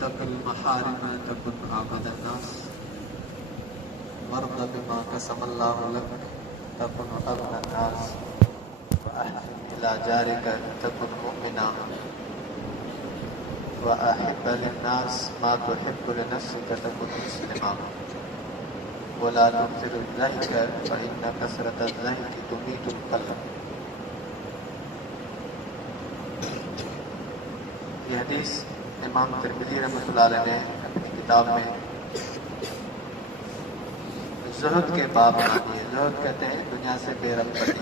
اتق المحارم تكن أعبد الناس وارض بما قسم الله لك تكن أغنى الناس وأحسن إلى جارك تكن مؤمنا وأحب للناس ما تحب لنفسك تكن مسلما ولا تكثر الضحك فإن كثرة الضحك تميت القلب. یہ حدیث امام ترمذی رحمۃ اللہ علیہ نے اپنی کتاب میں زہد کے باب بنا دیے. زہد کہتے ہیں دنیا سے بے رغبتی.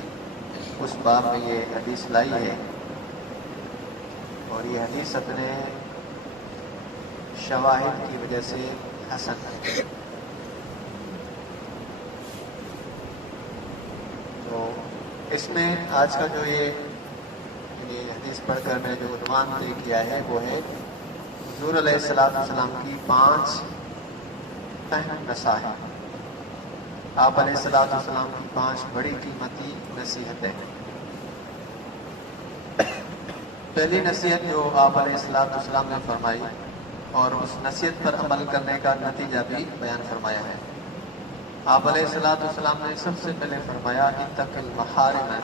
اس باب میں یہ حدیث لائی ہے اور یہ حدیث اپنے شواہد کی وجہ سے حسن ہے. تو اس میں آج کا جو یہ حدیث پڑھ کر میں جو عنوان طے کیا ہے وہ ہے حضور علیہ السلام کی 5 اہم نصائح. آپ علیہ السلام کی 5 بڑی قیمتی نصیحتیں. پہلی نصیحت جو آپ علیہ السلام نے فرمائی اور اس نصیحت پر عمل کرنے کا نتیجہ بھی بیان فرمایا ہے. آپ علیہ السلام نے سب سے پہلے فرمایا اتق المحارم،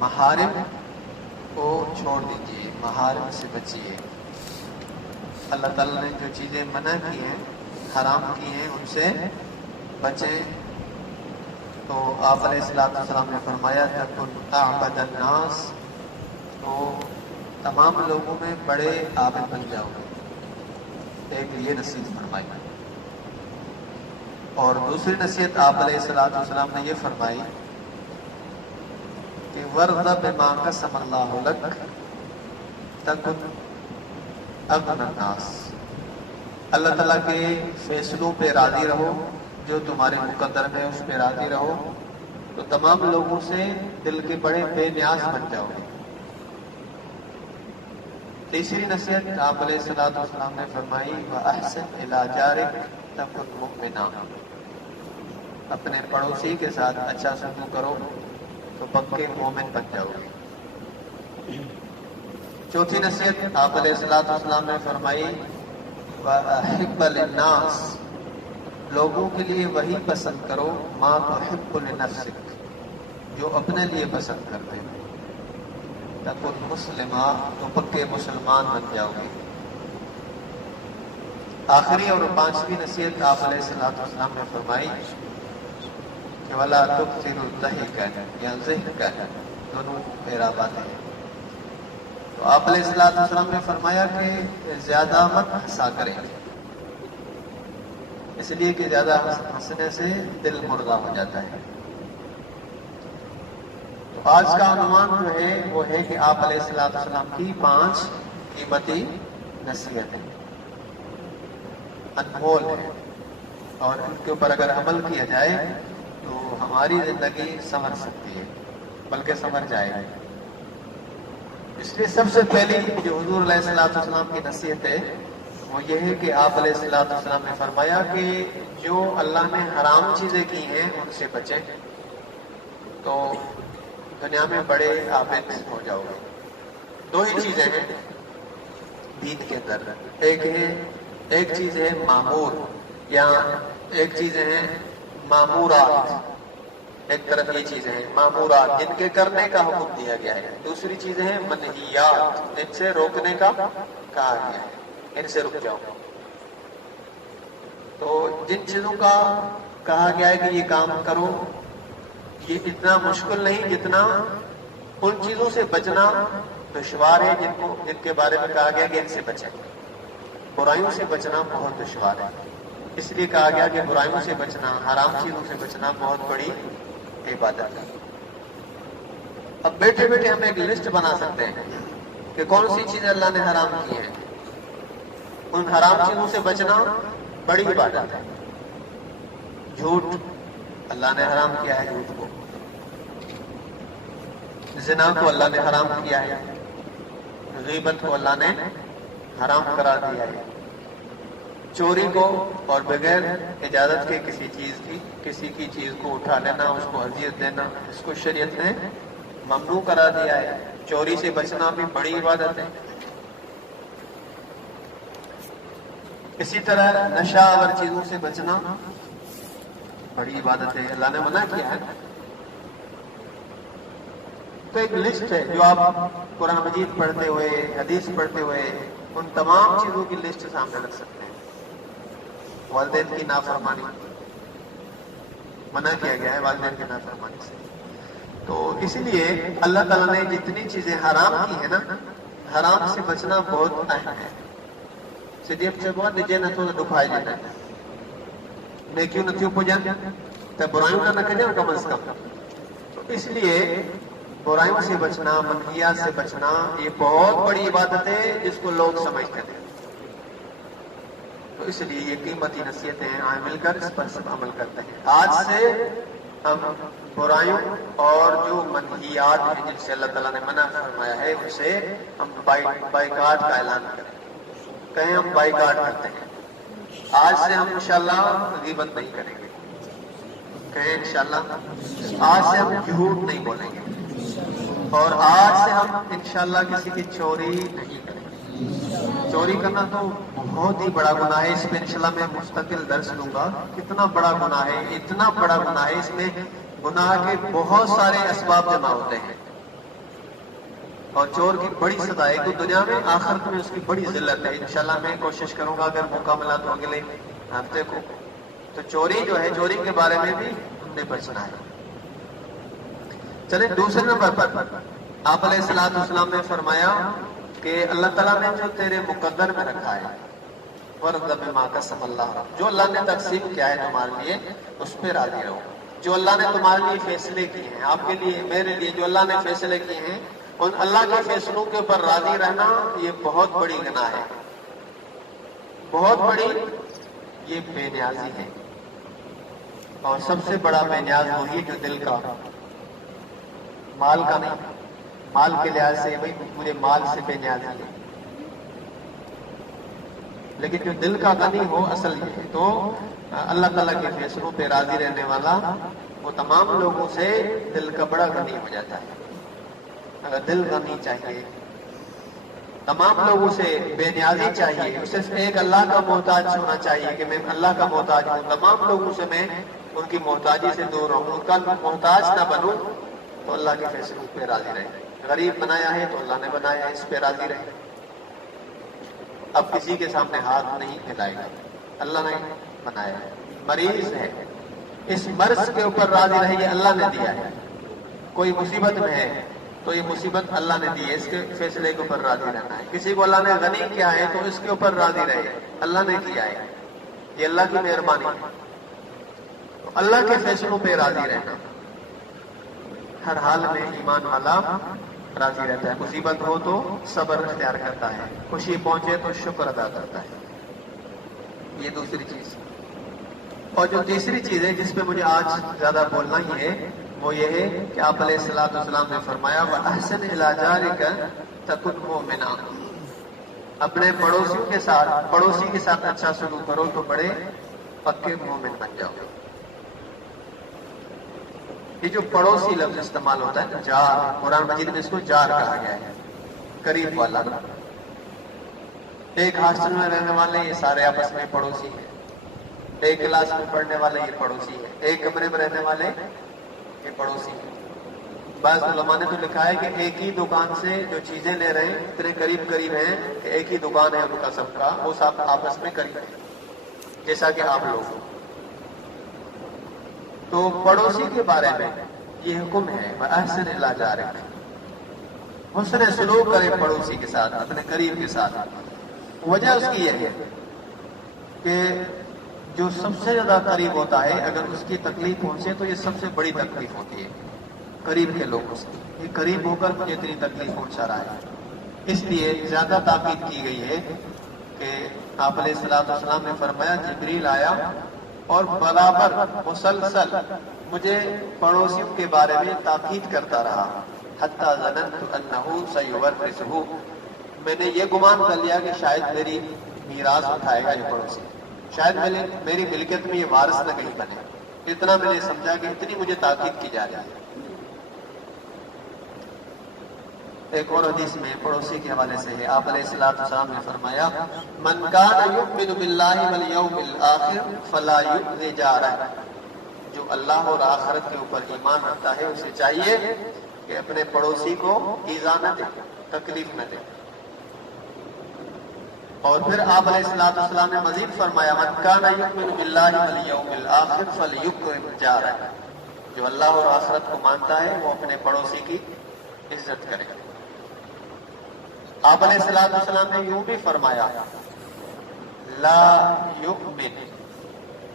محارم کو چھوڑ دیجیے، محارم سے بچیے. اللہ تعالیٰ نے جو چیزیں منع کی ہیں، حرام کی ہیں، ان سے بچیں. تو آپ علیہ السلام نے فرمایا تکن اعبد الناس، تو تمام لوگوں میں بڑے عابد بن جاؤ. ایک یہ نصیحت فرمائی. اور دوسری نصیحت آپ علیہ السلام نے یہ فرمائی کہ وَارْضَ بِمَا قَسَمَ اللَّهُ لَكَ تَكُنْ أَغْنَى النَّاسِ. اللہ تعالیٰ کے فیصلوں پہ راضی رہو، جو تمہارے مقدر میں اس پہ راضی رہو تو تمام لوگوں سے دل کے بڑے بے نیاز بن جاؤ. تیسری نصیحت آپ علیہ السلام نے فرمائی وَأَحْسِنْ إِلَىٰ جَارِكَ تَكُنْ مُؤْمِنًا. اپنے پڑوسی کے ساتھ اچھا سلوک کرو تو پکے مومن بن جاؤ گے. چوتھی نصیحت آپ علیہ السلام نے فرمائی وَأَحِبَّ لِلنَّاسِ، لوگوں کے لیے وہی پسند کرو ما تحب لنفسک، جو اپنے لیے پسند کرتے ہیں. تکن مسلمہ، تو پکے مسلمان بن جاؤ گے. آخری اور 5ویں نصیحت آپ علیہ السلام نے فرمائی کہ وَلَا تُكْثِرُ الضَّحِكَ یا ضحك، دونوں اعرابات ہیں. تو آپ علیہ السلام نے فرمایا کہ زیادہ مت ہنسا کریں، اس لیے کہ زیادہ ہنسنے سے دل مردہ ہو جاتا ہے. تو آج کا عنوان جو ہے وہ ہے کہ آپ علیہ السلام کی 5 قیمتی نصیحتیں انمول ہیں اور ان کے اوپر اگر عمل کیا جائے تو ہماری زندگی سنور سکتی ہے، بلکہ سنور جائے گی. اس لیے سب سے پہلی جو حضور علیہ السلام کی نصیحت ہے وہ یہ ہے کہ آپ علیہ السلام نے فرمایا کہ جو اللہ نے حرام چیزیں کی ہیں ان سے بچیں تو دنیا میں بڑے عابد ہو جاؤ گے. 2 ہی چیزیں ہیں دین کے اندر. ایک چیز ہے معمور، یا ایک چیز ہے معمورات. ایک طرف یہ چیزیں ہیں معمورات جن کے کرنے کا حکم دیا گیا ہے. دوسری چیزیں ہیں منہیات جن سے روکنے کا کہا گیا ہے، ان سے رک جاؤ. تو جن چیزوں کا کہا گیا ہے کہ یہ کام کرو، یہ اتنا مشکل نہیں جتنا ان چیزوں سے بچنا دشوار ہے جن کے بارے میں کہا گیا کہ ان سے بچیں. برائیوں سے بچنا بہت دشوار ہے، اس لیے کہا گیا کہ برائیوں سے بچنا، حرام چیزوں سے بچنا بہت بڑی عبادت ہے. اب بیٹھے بیٹھے ہم ایک لسٹ بنا سکتے ہیں کہ کون سی چیزیں اللہ نے حرام کی ہیں. ان حرام چیزوں سے بچنا بڑی عبادت ہے. جھوٹ اللہ نے حرام کیا ہے، جھوٹ کو. زنا کو اللہ نے حرام کیا ہے. غیبت کو اللہ نے حرام قرار دیا ہے. چوری کو اور بغیر اجازت کے کسی کی چیز کو اٹھا لینا، اس کو اذیت دینا، اس کو شریعت نے ممنوع قرار دیا ہے. چوری سے بچنا بھی بڑی عبادت ہے. اسی طرح نشہ اور چیزوں سے بچنا بڑی عبادت ہے، اللہ نے منع کیا ہے. تو ایک لسٹ ہے جو آپ قرآن مجید پڑھتے ہوئے، حدیث پڑھتے ہوئے ان تمام چیزوں کی لسٹ سامنے رکھ سکتے ہیں. والدین کی نافرمانی منع کیا گیا ہے، والدین کی نافرمانی سے. تو اس لیے اللہ تعالیٰ نے جتنی چیزیں حرام کی ہیں نا، حرام سے بچنا بہت اہم ہے. سیدھی سے بہت نجے نہ تو دکھائی دیتا ہے، نیکیوں نتیوں پوجن تو برائیوں کا نہ کرے کم از کم. تو اس لیے برائیوں سے بچنا، منہیات سے بچنا یہ بہت بڑی عبادت ہے جس کو لوگ سمجھتے ہیں. تو اس لیے یہ قیمتی نصیحتیں ہیں، آئے مل کر اس پر سب عمل کرتے ہیں. آج سے ہم برائیوں اور جو منہیات ہیں جن سے اللہ تعالیٰ نے منع فرمایا ہے ان سے ہم بائیکاٹ کا اعلان کریں. کہیں ہم بائیکاٹ کرتے ہیں. آج سے ہم انشاءاللہ غیبت نہیں کریں گے. کہیں انشاءاللہ آج سے ہم جھوٹ نہیں بولیں گے. اور آج سے ہم انشاءاللہ کسی کی چوری نہیں کریں گے. چوری کرنا تو بہت ہی بڑا گناہ ہے. اس پہ انشاءاللہ میں مستقل درس لوں گا. کتنا بڑا گناہ ہے، اتنا بڑا گناہ ہے. اس میں گناہ کے بہت سارے اسباب جمع ہوتے ہیں اور چور کی بڑی سزا ہے. تو دنیا میں آخرت میں اس کی بڑی ذلت ہے. انشاءاللہ میں کوشش کروں گا اگر موقع ملا تو اگلے ہفتے کو. تو چوری جو ہے، چوری کے بارے میں بھی ہم نے بچنا ہے. چلیں دوسرے نمبر پر آپ علیہ الصلوۃ والسلام نے فرمایا کہ اللہ تعالیٰ نے جو تیرے مقدر میں رکھا ہے، وَرْضَ بِمَا قَسَمَ اللَّهُ، جو اللہ نے تقسیم کیا ہے تمہارے لیے اس پہ راضی رہو. جو اللہ نے تمہارے لیے فیصلے کیے ہیں، آپ کے لیے میرے لیے جو اللہ نے فیصلے کیے ہیں، ان اللہ کے فیصلوں کے اوپر راضی رہنا یہ بہت بڑی گناہ ہے، بہت بڑی یہ بے نیازی ہے. اور سب سے بڑا بے نیاز وہی جو دل کا، مال کا نہیں. مال کے لحاظ سے بھائی مجھے مال سے بے نیازی ہے، لیکن جو دل کا غنی ہو اصل یہ ہے. تو اللہ تعالیٰ کے فیصلوں پہ راضی رہنے والا وہ تمام لوگوں سے دل کا بڑا غنی ہو جاتا ہے. اگر دل غنی چاہیے، تمام لوگوں سے بے نیازی چاہیے، اسے ایک اللہ کا محتاج ہونا چاہیے کہ میں اللہ کا محتاج ہوں. تمام لوگوں سے میں ان کی محتاجی سے دور رہوں، ان کا محتاج نہ بنوں. تو اللہ کے فیصلوں پہ راضی رہے. غریب بنایا ہے تو اللہ نے بنایا ہے، اس پہ راضی رہے. اب کسی کے سامنے ہاتھ نہیں پھیلائے گا، اللہ نے بنایا ہے. مریض ہے، اس مرض کے اوپر راضی رہے، یہ اللہ نے دیا ہے. کوئی مصیبت میں ہے تو یہ مصیبت اللہ نے دی ہے، اس کے فیصلے کے اوپر راضی رہنا ہے. کسی کو اللہ نے غنی کیا ہے تو اس کے اوپر راضی رہے، اللہ نے کیا ہے، یہ اللہ کی مہربانی ہے. تو اللہ کے فیصلوں پہ راضی رہنا. ہر حال میں ایمان والا راضی رہتا ہے. مصیبت ہو تو صبر اختیار کرتا ہے، خوشی پہنچے تو شکر ادا کرتا ہے. یہ دوسری چیز. اور جو تیسری چیز ہے جس پہ مجھے آج زیادہ بولنا ہی ہے وہ یہ ہے کہ آپ علیہ الصلوۃ والسلام نے فرمایا وَأَحْسِنْ إِلَىٰ جَارِكَ تَكُنْ مُؤْمِنًا، اپنے پڑوسی کے ساتھ اچھا سلوک کرو تو بڑے پکے مومن بن جاؤ. یہ جو پڑوسی لفظ استعمال ہوتا ہے جار، قرآن مجید میں اس کو جار کہا گیا ہے، قریب والا. ایک ہاسٹل میں رہنے والے یہ سارے آپس میں پڑوسی ہیں، ایک کلاس میں پڑھنے والے یہ پڑوسی ہیں، ایک کمرے میں رہنے والے یہ پڑوسی ہیں. بعض علماء نے تو لکھا ہے کہ ایک ہی دکان سے جو چیزیں لے رہے ہیں اتنے قریب ہیں کہ ایک ہی دکان ہے ان کا سب کا، وہ سب آپس میں قریب ہیں جیسا کہ آپ لوگ. تو پڑوسی کے بارے میں یہ حکم ہے وَأَحْسِنْ إِلَىٰ جَارِكَ، حسن سلوک کرے پڑوسی کے ساتھ، اپنے قریب کے ساتھ. وجہ اس کی یہ ہے کہ جو سب سے زیادہ قریب ہوتا ہے اگر اس کی تکلیف پہنچے تو یہ سب سے بڑی تکلیف ہوتی ہے قریب کے لوگوں سے. یہ قریب ہو کر مجھے اتنی تکلیف پہنچا رہا ہے. اس لیے زیادہ تاکید کی گئی ہے کہ آپ علیہ الصلوۃ والسلام نے فرمایا جبریل آیا اور برابر مسلسل مجھے پڑوسیوں کے بارے میں تاکید کرتا رہا حتی ظننت انہ سیورثہ، میں نے یہ گمان کر لیا کہ شاید میری میراث اٹھائے گا یہ پڑوسی، شاید میری ملکیت میں یہ وارث نہ کہیں بنے. اتنا میں نے سمجھا کہ اتنی مجھے تاکید کی جا رہی ہے. ایک اور حدیث میں پڑوسی کے حوالے سے ہے، آپ علیہ الصلوۃ والسلام نے فرمایا من کان یؤمن باللہ والیوم الآخر فلا یؤذی جارہ، جو اللہ اور آخرت کے اوپر ایمان رکھتا ہے اسے چاہیے کہ اپنے پڑوسی کو ایذا نہ دے، تکلیف نہ دے۔ اور پھر آپ علیہ الصلوۃ والسلام نے مزید فرمایا من کان یؤمن باللہ والیوم الآخر فلیکرم جارہ، جو اللہ اور آخرت کو مانتا ہے وہ اپنے پڑوسی کی عزت کرے۔ آپ علیہ الصلوۃ والسلام نے یوں بھی فرمایا لا یؤمن،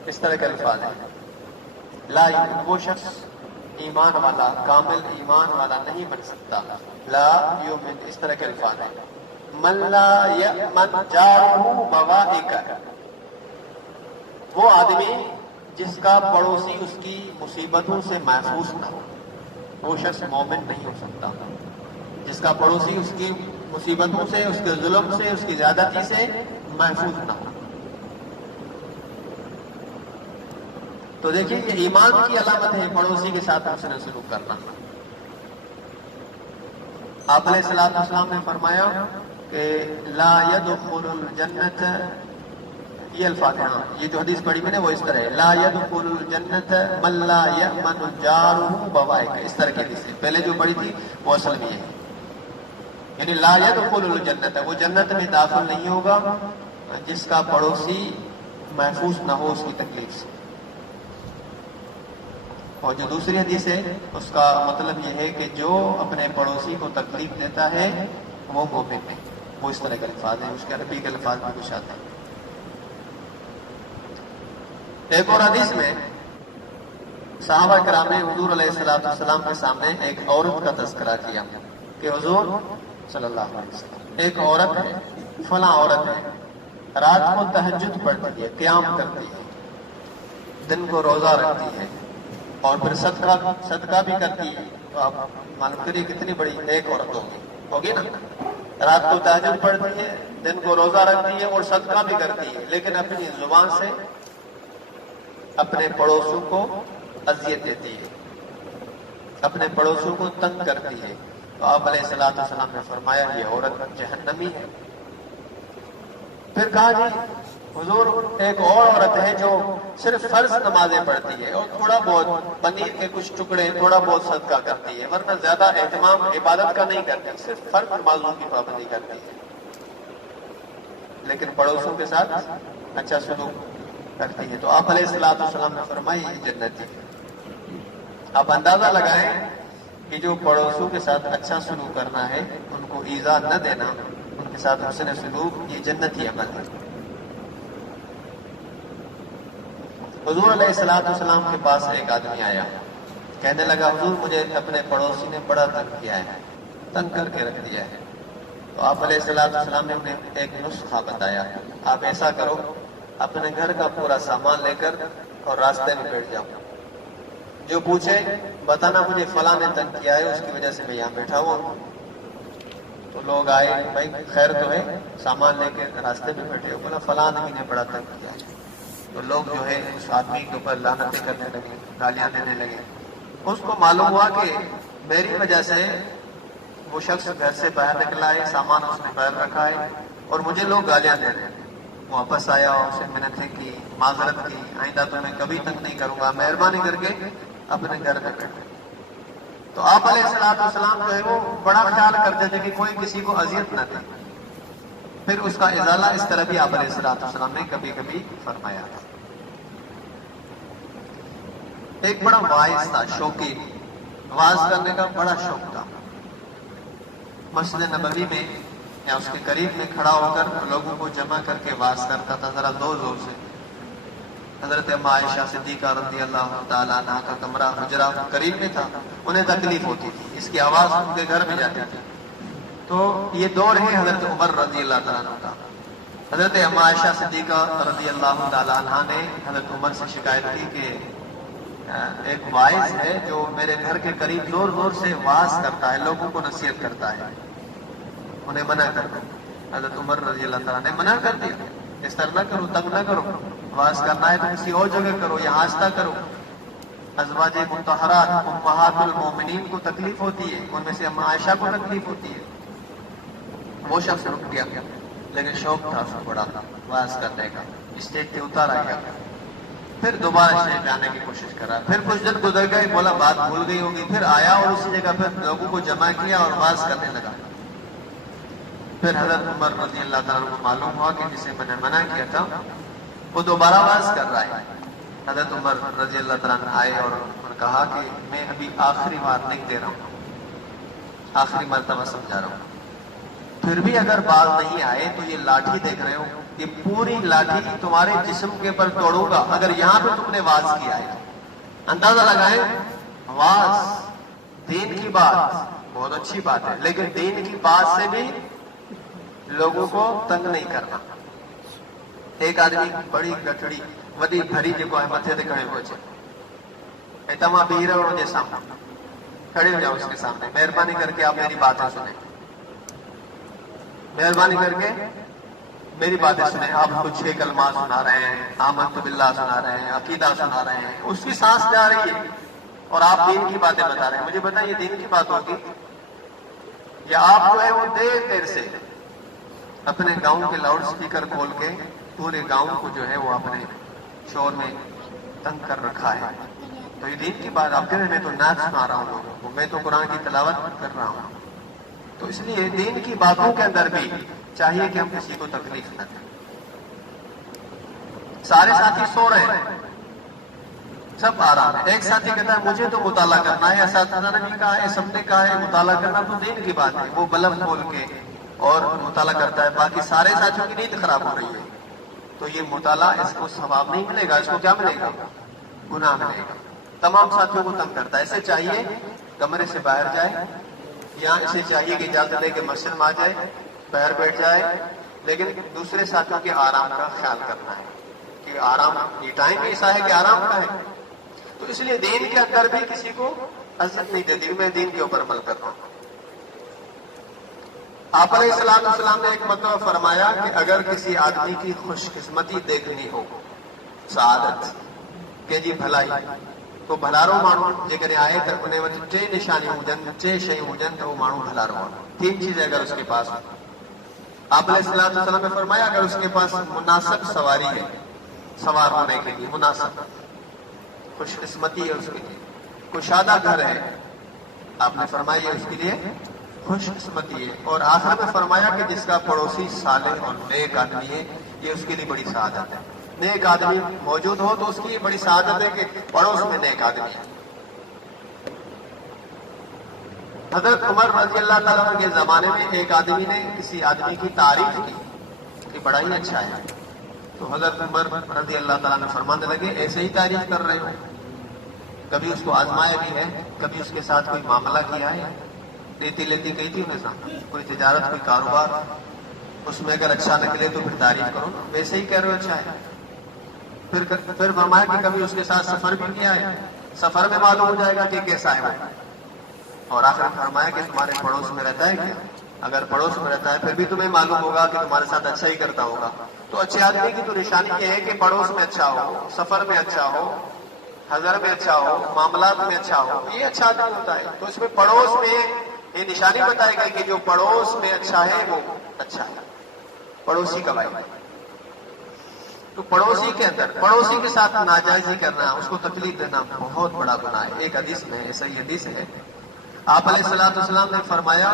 اس طرح کے الفاظ ہیں، لا یؤمن وہ شخص ایمان والا، کامل ایمان والا نہیں بن سکتا، لا یؤمن اس طرح کے الفاظ ہیں، من لا یأمن جارہ بوائق، وہ آدمی جس کا پڑوسی اس کی مصیبتوں سے محفوظ نہ ہو، وہ شخص مومن نہیں ہو سکتا۔ جس کا پڑوسی اس کی مصیبتوں سے، اس کے ظلم سے، اس کی زیادتی سے محفوظ نہ ہو۔ تو دیکھیے یہ ایمان کی علامت ہے پڑوسی کے ساتھ حسن سلوک کرنا۔ آپ علیہ الصلوۃ والسلام نے فرمایا کہ لا يدخل الجنت، یہ الفاظ ہیں، یہ جو حدیث پڑھی میں نے وہ اس طرح ہے، لا يدخل الجنت من لا يأمن جارہ بوائق، اس طرح کی حدیث ہے، پہلے جو پڑھی تھی وہ اصل میں ہے، یعنی لا يدخل الجنت، وہ جنت میں داخل نہیں ہوگا جس کا پڑوسی محفوظ نہ ہو اس کی تکلیف سے۔ اور جو دوسری حدیث ہے اس کا مطلب یہ ہے کہ جو اپنے پڑوسی کو تکلیف دیتا ہے وہ مومن نہیں، وہ اس طرح کے الفاظ ہیں، اس کے عربی کے الفاظ بھی کچھ آتے ہیں۔ ایک اور حدیث میں صحابہ کرام نے حضور علیہ الصلوۃ والسلام کے سامنے ایک عورت کا تذکرہ کیا کہ حضور صلی اللہ علیہ وسلم ایک عورت ہے، فلاں عورت ہے، رات کو تہجد پڑھتی ہے، قیام کرتی ہے، دن کو روزہ رکھتی ہے، اور پھر صدقہ بھی کرتی ہے۔ تو آپ معلوم کریے کتنی بڑی ایک عورت ہوگی نا، رات کو تہجد پڑھتی ہے، دن کو روزہ رکھتی ہے اور صدقہ بھی کرتی ہے، لیکن اپنی زبان سے اپنے پڑوسوں کو اذیت دیتی ہے، اپنے پڑوسوں کو تنگ کرتی ہے۔ تو آپ علیہ الصلوۃ والسلام نے فرمایا یہ عورت جہنمی ہے۔ پھر کہا جی حضور ایک اور عورت ہے جو صرف فرض نمازیں پڑھتی ہے اور تھوڑا بہت پنیر کے کچھ ٹکڑے، تھوڑا بہت صدقہ کرتی ہے، ورنہ زیادہ اہتمام عبادت کا نہیں کرتی، صرف فرض نمازوں کی پابندی کرتی ہے، لیکن پڑوسوں کے ساتھ اچھا سلوک کرتی ہے۔ تو آپ علیہ الصلوۃ والسلام نے فرمائی یہ جنتی ہے۔ آپ اندازہ لگائیں کہ جو پڑوسوں کے ساتھ اچھا سلوک کرنا ہے، ان کو ایذا نہ دینا، ان کے ساتھ حسن سلوک، یہ جنتی عمل ہے۔ حضور علیہ الصلوۃ والسلام کے پاس ایک آدمی آیا، کہنے لگا حضور مجھے اپنے پڑوسی نے بڑا تنگ کیا ہے، تنگ کر کے رکھ دیا ہے۔ تو آپ علیہ الصلوۃ والسلام نے انہیں ایک نسخہ بتایا، آپ ایسا کرو اپنے گھر کا پورا سامان لے کر اور راستے میں بیٹھ جاؤ، جو پوچھے بتانا مجھے فلاں نے تنگ کیا ہے، اس کی وجہ سے میں یہاں بیٹھا ہوا ہوں۔ تو لوگ آئے، بھائی خیر تو ہے، سامان لے کے راستے میں بیٹھے ہو، بولا فلاں آدمی نے بڑا تنگ کیا ہے۔ تو لوگ جو ہے اس آدمی کے اوپر لعنتیں کرنے لگے، گالیاں دینے لگے۔ اس کو معلوم ہوا کہ میری وجہ سے وہ شخص گھر سے باہر نکلا ہے، سامان اس نے باہر رکھا ہے اور مجھے لوگ گالیاں دے رہے ہیں۔ واپس آیا اور اسے منتیں کی، معذرت کی، آئندہ تو میں کبھی تک نہیں کروں گا، مہربانی کر کے اپنے گھر میں بیٹھے۔ تو آپ علیہ الصلوۃ والسلام جو ہے وہ بڑا خیال کرتے تھے کہ کوئی کسی کو اذیت نہ دے۔ پھر اس کا ازالہ اس طرح بھی آپ علیہ الصلوۃ والسلام نے کبھی کبھی فرمایا تھا۔ ایک بڑا واعظ تھا، شوقی، واعظ کرنے کا بڑا شوق تھا۔ مسجد نبوی میں یا اس کے قریب میں کھڑا ہو کر لوگوں کو جمع کر کے واعظ کرتا تھا، ذرا زور زور سے۔ حضرت اما عائشہ صدیقہ رضی اللہ تعالیٰ عنہ کا کمرہ حجرہ قریب میں تھا، انہیں تکلیف ہوتی تھی، اس کی آواز ان کے گھر میں جاتی تھی۔ تو یہ دور ہے حضرت عمر رضی اللہ تعالیٰ عنہ کا۔ حضرت اما عائشہ صدیقہ رضی اللہ تعالیٰ عنہ نے حضرت عمر سے شکایت کی کہ ایک واعظ ہے جو میرے گھر کے قریب زور زور سے واعظ کرتا ہے، لوگوں کو نصیحت کرتا ہے، انہیں منع کر دو۔ حضرت عمر رضی اللہ تعالیٰ نے منع کر دیا، اس طرح نہ کرو، تنگ نہ کرو، واعظ کرنا ہے تو کسی اور جگہ کرو، یہاں آستہ کرو۔ ازواج مطہرات امہات المومنین کو تکلیف ہوتی ہے، ان میں سے ام عائشہ کو تکلیف ہوتی ہے. وہ شخص رک گیا، لیکن شوق تھا اس کو بڑا تھا واز کرنے کا، اسٹیج پہ اتارا گیا. پھر دوبارہ اسٹیج پہ آنے کی کوشش کرا، پھر کچھ دن گزر گئے، بولا بات بھول گئی ہوگی، پھر آیا اور اسی جگہ پہ لوگوں کو جمع کیا اور واز کرنے لگا. پھر حضرت عمر رضی اللہ تعالیٰ کو معلوم ہوا کہ جسے میں نے منع کیا تھا وہ دوبارہ واز کر رہا ہے. حضرت عمر رضی اللہ تعالیٰ نے آئے اور کہا کہ میں ابھی آخری بات نہیں دے رہا ہوں، آخری مرتبہ سمجھا رہا ہوں، پھر بھی اگر بات نہیں آئے تو یہ لاٹھی دیکھ رہے ہو، یہ پوری لاٹھی تمہارے جسم کے اوپر توڑوں گا اگر یہاں پہ تم نے واز کیا ہے. اندازہ لگائیں، واز دین کی بات بہت اچھی بات ہے، لیکن دین کی بات سے بھی لوگوں کو تنگ نہیں کرنا. ایک آدمی بڑی گٹڑی ودی بھری جو ہے متھے تے کھڑے ہوئے اتما بیر اور جیسا کھڑے ہو جاؤ اس کے سامنے، مہربانی کر کے آپ میری باتیں سنیں، مہربانی کر کے میری باتیں سنیں. آپ کو 6 کلمات سنا رہے ہیں، آمنت باللہ سنا رہے ہیں، عقیدہ سنا رہے ہیں، اس کی سانس جا رہی ہے اور آپ دین کی باتیں بتا رہے ہیں. مجھے بتائیں یہ دین کی بات ہوگی یا آپ جو ہے وہ دیر سے اپنے گاؤں کے لاؤڈ سپیکر کھول کے پورے گاؤں کو جو ہے وہ اپنے شور میں تنگ کر رکھا ہے؟ تو یہ دین کی بات آپ کہہ رہے ہیں میں تو نعت سنا رہا ہوں لوگوں کو، میں تو قرآن کی تلاوت کر رہا ہوں. تو اس لیے دین کی باتوں کے اندر بھی چاہیے کہ ہم کسی کو تکلیف نہ دیں. سارے ساتھی سو رہے ہیں، سب آرام ہے. ایک ساتھی کہتا ہے مجھے تو مطالعہ کرنا ہے، اساتذہ نے بھی کہا ہے، سب نے کہا ہے مطالعہ کرنا تو دین کی بات ہے. وہ بلب کھول کے اور مطالعہ کرتا ہے، باقی سارے ساتھیوں کی نیند خراب ہو رہی ہے. تو یہ مطالعہ اس کو ثواب نہیں ملے گا، اس کو کیا ملے گا؟ گناہ ملے گا. تمام ساتھیوں کو تنگ کرتا ہے. اسے چاہیے کمرے سے باہر جائے، یا اسے چاہیے کہ اجازت دے کے مسجد میں آ جائے، باہر بیٹھ جائے، لیکن دوسرے ساتھیوں کے آرام کا خیال کرنا ہے کہ آرام یہ ٹائم ایسا ہے کہ آرام کا ہے. تو اس لیے دین کے اندر بھی کسی کو عزت نہیں دیتی. میں دین کے اوپر عمل کر رہا ہوں. آپ علیہ السلام نے ایک مرتبہ فرمایا کہ اگر کسی آدمی کی خوش قسمتی دیکھنی ہو، سعادت کہ جی بھلائی، تو بھلارو مانو جے آئے تو انہیں وٹھ 3 نشانیوں ہوجن، 3 شیوں ہوجن تو وہ مانو بھلارو ہے. 3 چیزیں اگر اس کے پاس ہو. آپ علیہ السلام نے فرمایا اگر اس کے پاس مناسب سواری ہے، سوار ہونے کے لیے مناسب خوش قسمتی ہے اس کے لیے، کشادہ گھر ہے، آپ نے فرمایا اس کے لیے خوش قسمتی ہے. اور آخر میں فرمایا کہ جس کا پڑوسی صالح اور نیک آدمی ہے، یہ اس کے لیے بڑی سعادت ہے. نیک آدمی موجود ہو تو اس کی بڑی سعادت ہے کہ پڑوس میں نیک آدمی ہے. حضرت عمر رضی اللہ تعالیٰ عنہ کے زمانے میں ایک آدمی نے کسی آدمی کی تعریف کی کہ بڑا ہی اچھا ہے. تو حضرت عمر رضی اللہ تعالیٰ نے فرمانے لگے ایسے ہی تعریف کر رہے ہو؟ کبھی اس کو آزمایا بھی ہے؟ کبھی اس کے ساتھ کوئی معاملہ کیا ہے؟ لیتی لیتی گئی تھی انہیں ساتھ کوئی تجارت، کوئی کاروبار، اس میں اگر اچھا نکلے تو پھر تعریف کرو. ویسے ہی کہہ رہے ہو اچھا ہے. پھر فرمایا کہ کبھی اس کے ساتھ سفر بھی کیا ہے؟ سفر میں معلوم ہو جائے گا کہ کیسا ہے وہ. اور آخر فرمایا کہ تمہارے پڑوس میں رہتا ہے کیا؟ اگر پڑوس میں رہتا ہے پھر بھی تمہیں معلوم ہوگا کہ تمہارے ساتھ اچھا ہی کرتا ہوگا. تو اچھے آدمی کی تو نشانی یہ ہے کہ پڑوس میں اچھا ہو، سفر میں اچھا ہو، حضر میں اچھا ہو، معاملات میں اچھا ہو، یہ اچھا آدمی ہوتا ہے. تو اس میں پڑوس میں یہ نشانی بتائے گا کہ جو پڑوس میں اچھا ہے وہ اچھا ہے. پڑوسی کا بھائی. تو پڑوسی کے اندر پڑوسی کے ساتھ ناجائزی کرنا، اس کو تکلیف دینا بہت بڑا گناہ ہے. ایک حدیث میں ایسا ہی حدیث ہے، آپ علیہ السلام نے فرمایا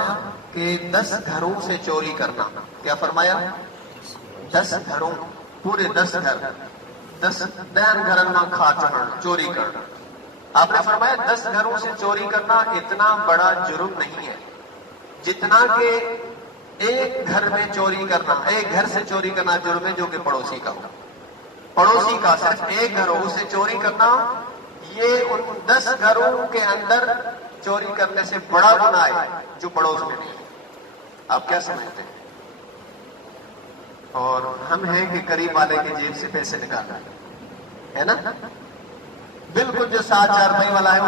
کہ 10 گھروں سے چوری کرنا. کیا فرمایا؟ 10 گھروں، پورے 10 گھر، 10 گھرن میں کھا چڑھنا، چوری کرنا. آپ نے فرمایا 10 گھروں سے چوری کرنا اتنا بڑا جرم نہیں ہے جتنا کہ ایک گھر میں چوری کرنا، ایک گھر سے چوری کرنا جرم ہے جو کہ پڑوسی کا ہو. پڑوسی کا صرف ایک گھر ہو، اسے چوری کرنا یہ ان 10 گھروں کے اندر چوری کرنے سے بڑا گناہ ہے جو پڑوس میں نہیں ہے. آپ کیا سمجھتے ہیں؟ اور ہم ہیں کہ قریب والے کی جیب سے پیسے نکالنا ہے نا، بالکل جو 7 4 والا ہے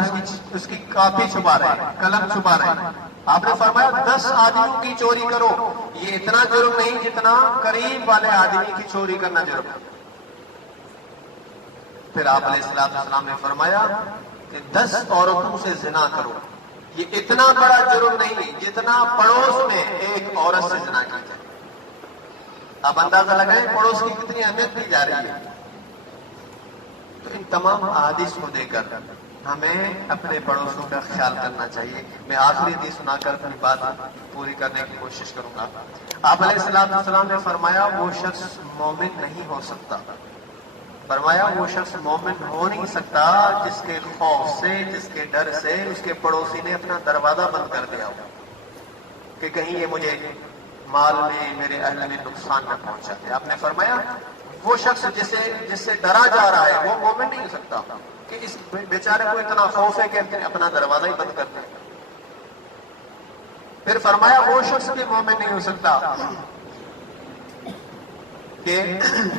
اس کی کاپی چھپا رہے ہیں، قلم چھپا رہے ہیں. آپ نے فرمایا 10 آدمیوں کی چوری کرو، یہ اتنا جرم نہیں جتنا قریب والے آدمی کی چوری کرنا جرم ہے. پھر آپ علیہ السلام نے فرمایا کہ 10 عورتوں سے زنا کرو، یہ اتنا بڑا جرم نہیں ہے جتنا پڑوس میں ایک عورت سے زنا کی جائے۔ آپ اندازہ لگائیں پڑوس کی کتنی اہمیت دی جا رہی ہے۔ تو ان تمام احادیث کو دے کر ہمیں اپنے پڑوسوں کا خیال کرنا چاہیے۔ میں آخری حدیث سنا کر اپنی بات پوری کرنے کی کوشش کروں گا۔ آپ علیہ السلام نے فرمایا وہ شخص مومن نہیں ہو سکتا، فرمایا وہ شخص مومن ہو نہیں سکتا جس کے خوف سے، جس کے ڈر سے اس کے پڑوسی نے اپنا دروازہ بند کر دیا ہو کہ کہیں یہ مجھے مال میں، میرے اہل میں نقصان نہ پہنچا دے۔ آپ نے فرمایا وہ شخص جس سے ڈرا جا رہا ہے وہ مومن نہیں ہو سکتا کہ اس بیچارے کو اتنا خوف ہے کہ اپنا دروازہ ہی بند کر دے۔ پھر فرمایا وہ شخص بھی مومن نہیں ہو سکتا کہ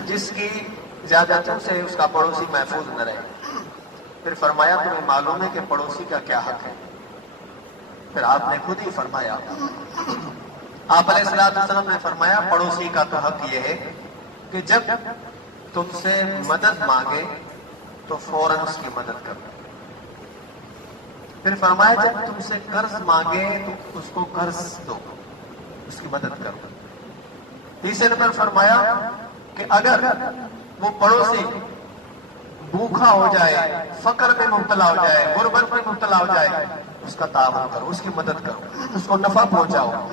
جس کی زیادتیوں سے اس کا پڑوسی محفوظ نہ رہے۔ پھر فرمایا تمہیں معلوم ہے کہ پڑوسی کا کیا حق ہے؟ پھر آپ نے خود ہی فرمایا، آپ علیہ السلام نے فرمایا پڑوسی کا تو حق یہ ہے کہ جب تم سے مدد مانگے تو فوراً اس کی مدد کرو۔ پھر فرمایا جب تم سے قرض مانگے تو اس کو قرض دو، اس کی مدد کرو۔ تیسرے نمبر فرمایا کہ اگر وہ پڑوسی بھوکا ہو جائے، فقر میں مبتلا ہو جائے، غربت میں مبتلا ہو جائے، اس کا تعاون کرو، اس کی مدد کرو، اس کو نفع پہنچاؤ۔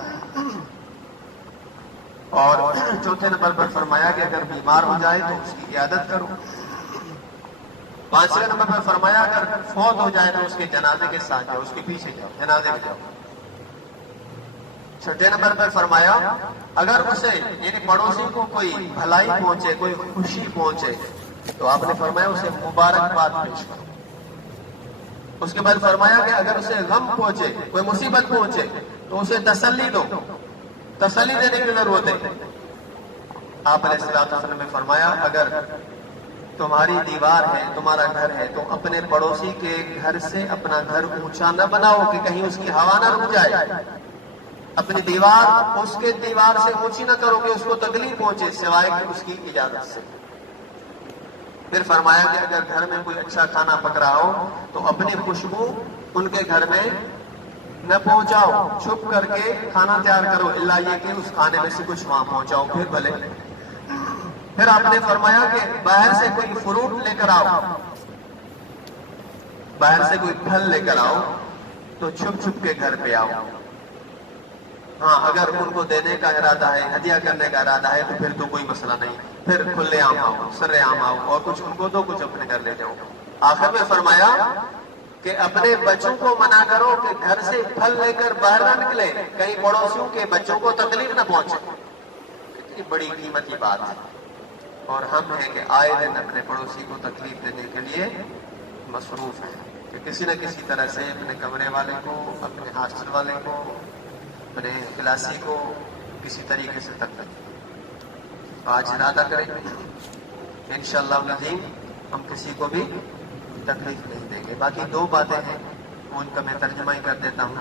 اور چوتھے نمبر پر فرمایا کہ اگر بیمار ہو جائے تو اس کی عیادت کرو۔ پانچویں نمبر پر فرمایا اگر فوت ہو جائے تو اس کے جنازے کے ساتھ جاؤ، اس کے پیچھے جاؤ، جنازے میں جاؤ۔ چھٹے نمبر پر فرمایا اگر اسے یعنی پڑوسی کو کوئی بھلائی پہنچے، کوئی خوشی پہنچے تو آپ نے فرمایا اسے مبارکباد پیش کرو۔ اس کے بعد فرمایا کہ اگر اسے غم پہنچے، کوئی مصیبت پہنچے تو اسے تسلی دو، تسلی دینے کی ضرورت ہے۔ آپ علیہ السلام نے فرمایا اگر تمہاری دیوار ہے، تمہارا گھر ہے تو اپنے پڑوسی کے گھر سے اپنا گھر اونچا نہ بناؤ کہ کہیں اس کی ہوا نہ رک جائے۔ اپنی دیوار اس کے دیوار سے اونچی نہ کرو کہ اس کو تکلیف پہنچے سوائے کہ اس کی اجازت سے۔ پھر فرمایا کہ اگر گھر میں کوئی اچھا کھانا پک رہا ہو تو اپنی خوشبو ان کے گھر میں نہ پہنچاؤ، چھپ کر کے کھانا تیار کرو، الا یہ کہ اس کھانے میں سے کچھ وہاں پہنچاؤ پھر بھلے۔ پھر آپ نے فرمایا کہ باہر سے کوئی فروٹ لے کر آؤ، باہر سے کوئی پھل لے کر آؤ تو چھپ چھپ کے گھر پہ آؤ۔ ہاں اگر ان کو دینے کا ارادہ ہے، ہدیہ کرنے کا ارادہ ہے تو پھر تو کوئی مسئلہ نہیں، پھر کھلے عام آؤ، سرے عام آؤ اور کچھ ان کو دو، کچھ اپنے گھر لے جاؤ۔ آخر میں فرمایا کہ اپنے بچوں کو منع کرو کہ گھر سے پھل لے کر باہر نہ نکلے، کہیں پڑوسیوں کے بچوں کو تکلیف نہ پہنچے۔ کتنی بڑی قیمتی بات ہے، اور ہم ہیں کہ آئے دن اپنے پڑوسی کو تکلیف دینے کے لیے مصروف ہیں کہ کسی نہ کسی طرح سے اپنے کمرے والے کو، اپنے ہاسٹل والے کو، اپنے کلاسی کو کسی طریقے سے تکلیف۔ آج ارادہ کریں انشاءاللہ العظیم ہم کسی کو بھی تکلیف نہیں دیں گے۔ باقی دو باتیں ہیں ان کا میں ترجمہ ہی کر دیتا ہوں،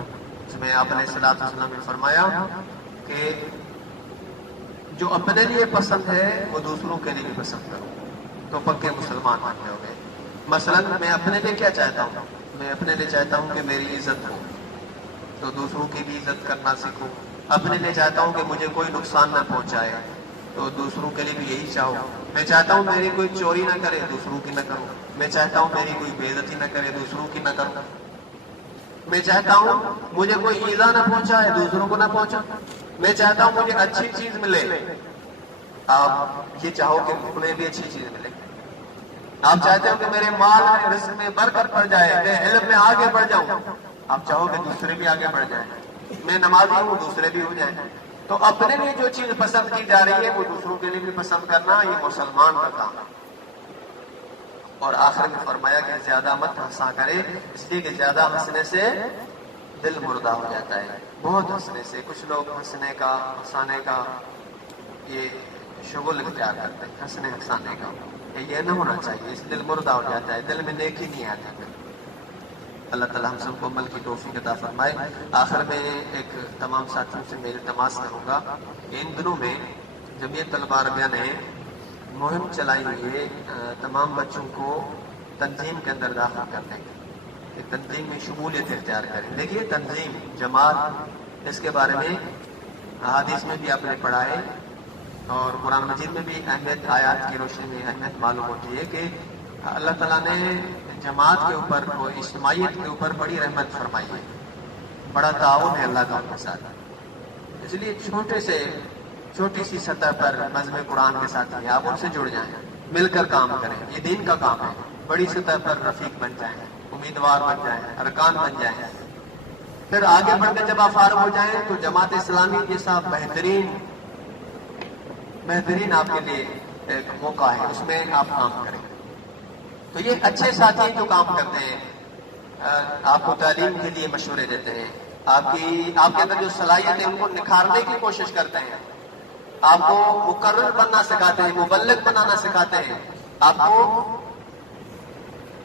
اس میں آپ علیہ السلام نے فرمایا کہ جو اپنے لیے پسند ہے وہ دوسروں کے لیے بھی پسند کرو تو پکے مسلمان بن جاؤ گے۔ مثلا میں اپنے لیے کیا چاہتا ہوں؟ میں اپنے لیے چاہتا ہوں کہ میری عزت ہو تو دوسروں کی بھی عزت کرنا سیکھو۔ اپنے لیے چاہتا ہوں کہ مجھے کوئی نقصان نہ پہنچائے تو دوسروں کے لیے بھی یہی چاہو۔ میں چاہتا ہوں میری کوئی چوری نہ کرے، دوسروں کی نہ کرو۔ میں چاہتا ہوں میری کوئی بے عزتی نہ کرے، دوسروں کی نہ کرو۔ میں چاہتا ہوں مجھے کوئی ایذا نہ پہنچائے، دوسروں کو نہ پہنچا۔ میں چاہتا ہوں مجھے اچھی چیز ملے، آپ یہ چاہو کہ انہیں بھی اچھی چیز ملے۔ آپ چاہتے ہو کہ میرے مال میں، رزق میں برکت پڑ جائے، میں علم میں آگے بڑھ جاؤں، آپ چاہو کہ دوسرے بھی آگے بڑھ جائیں۔ میں نمازی ہوں، دوسرے بھی ہو جائیں۔ تو اپنے لیے جو چیز پسند کی جا رہی ہے وہ دوسروں کے لیے بھی پسند کرنا، یہ مسلمان کا کام ہے۔ اور آخر میں فرمایا کہ زیادہ مت ہنسا کرے، اس لیے کہ زیادہ ہنسنے سے دل مردہ ہو جاتا ہے۔ بہت ہنسنے سے کچھ لوگ ہنسنے کا، ہنسانے کا یہ شغل اختیار کرتے ہیں، ہنسنے ہنسانے کا، یہ نہ ہونا چاہیے، اس دل مردہ ہو جاتا ہے، دل میں نیکی نہیں آتی۔ اللہ تعالیٰ ہم سب کو عمل کی توفیق عطا فرمائے۔ آخر میں ایک تمام ساتھیوں سے میں التماس کروں گا کہ ان دنوں میں جمعیت طلبہ عربیہ نے مہم چلائی ہوئی ہے تمام بچوں کو تنظیم کے اندر داخل کرنے کی۔ کہ تنظیم میں شمولیت اختیار کریں. دیکھیے تنظیم جماعت اس کے بارے میں احادیث میں بھی آپ نے پڑھا ہے اور قرآن مجید میں بھی اہمیت آیات کی روشنی میں اہمیت معلوم ہوتی ہے کہ اللہ تعالیٰ نے جماعت کے اوپر اور اجتماعیت کے اوپر بڑی رحمت فرمائی ہے, بڑا تعاون ہے اللہ کا ان کے ساتھ. اس لیے چھوٹی سی سطح پر نظم قرآن کے ساتھ ہیں, آپ ان سے جڑ جائیں, مل کر کام کریں, یہ دین کا کام ہے. بڑی سطح پر رفیق بن جائیں, امیدوار بن جائیں, ارکان بن جائیں. پھر آگے بڑھ کے جب آپ فارغ ہو جائیں تو جماعت اسلامی جیسا بہترین آپ کے لیے ایک موقع ہے, اس میں آپ کام کریں. تو یہ اچھے ساتھی جو کام کرتے ہیں, آپ کو تعلیم کے لیے مشورے دیتے ہیں, آپ کے اندر جو صلاحیت ہے ان کو نکھارنے کی کوشش کرتے ہیں, آپ کو مقرر بننا سکھاتے ہیں, مبلغ بنانا سکھاتے ہیں, آپ کو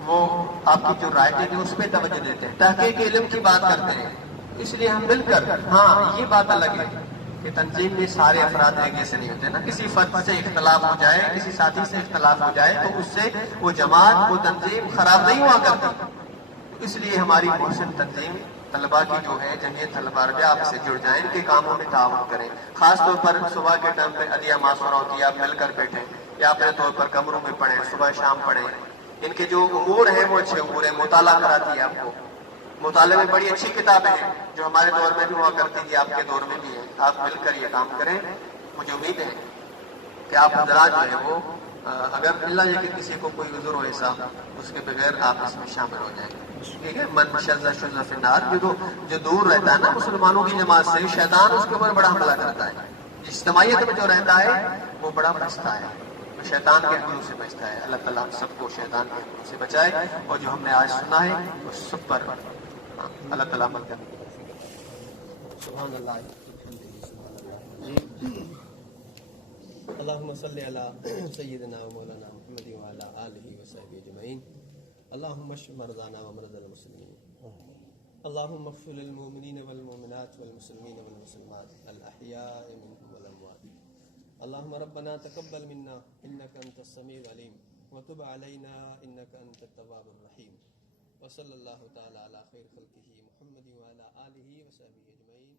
وہ آپ کی جو رائٹنگ ہے اس پہ توجہ دیتے ہیں, تحقیق علم کی بات کرتے ہیں. اس لیے ہم مل کر, ہاں یہ بات الگ ہے کہ تنظیم میں سارے افراد ایک جیسے نہیں ہوتے نا. کسی فرد سے اختلاف ہو جائے, کسی ساتھی سے اختلاف ہو جائے تو اس سے وہ جماعت, وہ تنظیم خراب نہیں ہوا کرتی. اس لیے ہماری محسن تنظیم طلباء کی جو ہے جمعیت طلباء عربیہ, آپ سے جڑ جائیں, ان کے کاموں میں تعاون کریں. خاص طور پر صبح کے ٹائم پہ عدیہ معاشرہ ہوتی ہے, آپ مل کر بیٹھیں یا اپنے طور پر کمروں میں پڑھیں, صبح شام پڑھیں. ان کے جو امور ہیں وہ اچھے امور ہیں, مطالعہ کراتی ہے آپ کو. مطالعے میں بڑی اچھی کتابیں ہیں جو ہمارے دور میں بھی ہوا کرتی تھی, آپ کے دور میں بھی ہے. آپ مل کر یہ کام کریں. مجھے امید ہے کہ آپ حضرات جو ہے وہ اگر اللہ یہ کہ کسی کو کوئی عذر ہو ایسا, اس کے بغیر آپ اس میں شامل ہو جائیں. ٹھیک ہے, من شذ فی النار, جو دور رہتا ہے نا مسلمانوں کی جماعت سے, شیطان اس کے اوپر بڑا حملہ کرتا ہے. اجتماعیت میں جو رہتا ہے وہ بڑا بچتا ہے, شیطان کے حملوں سے بچتا ہے. اللہ تعالیٰ ہم سب کو شیطان کے حملوں سے بچائے, اور جو ہم نے آج سنا ہے اس سب پر اللہ تعالیٰ عمل کرے. سبحان اللہ. اللہم صلی علی سیدنا و مولانا محمد وعلی آلہ وصحبہ اجمعین. اللہم اشف مرضانا ومرضى المسلمین. اللہم اغفر للمؤمنین والمؤمنات والمسلمین والمسلمات الاحیاء منهم والاموات. اللہم ربنا تقبل منا انک انت السمیع العلیم وتب علینا انک انت التواب الرحیم. وصلی اللہ تعالی علی خیر خلقہ محمد وعلی آلہ وصحبہ اجمعین.